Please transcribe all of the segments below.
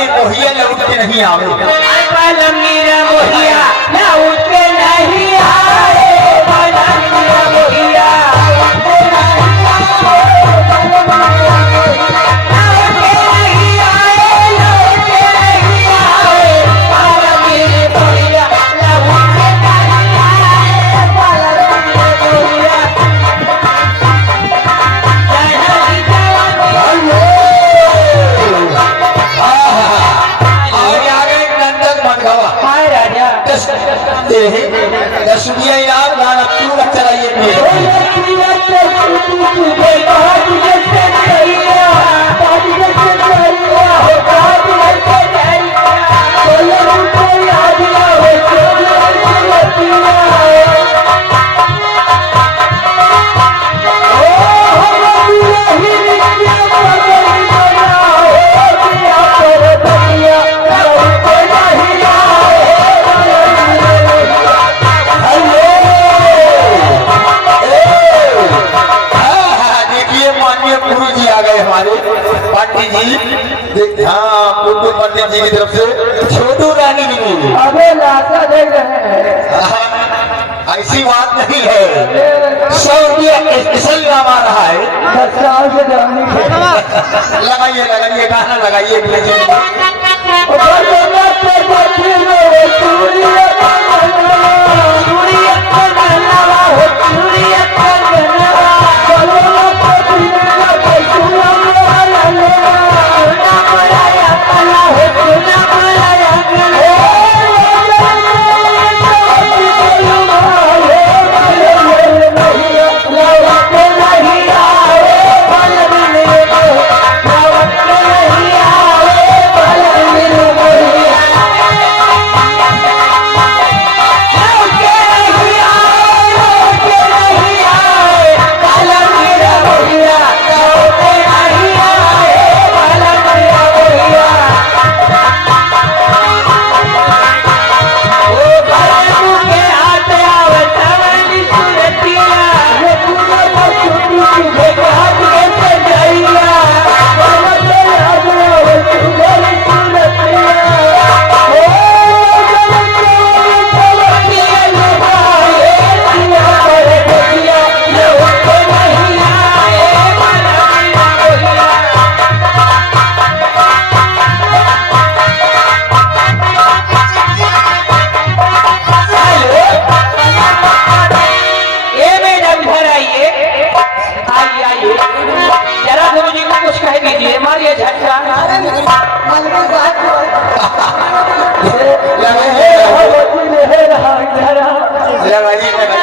बारे मोहिया लौट के नहीं आवे। मेरा मोहिया लौट के नहीं आए, मेरा मोहिया दसुनिया यार गाना क्यों रख चलाइए पंडित जी। हाँ कुंडू पंडित जी की तरफ से छोटू रानी जी अबे लाशा दे रहे हैं। ऐसी बात नहीं है, 100 रुपया स्पेशल काम आ रहा है। लगाइए लगाइए गाना लगाइए लगाइए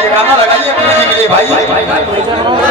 गाना लगाइए भाई।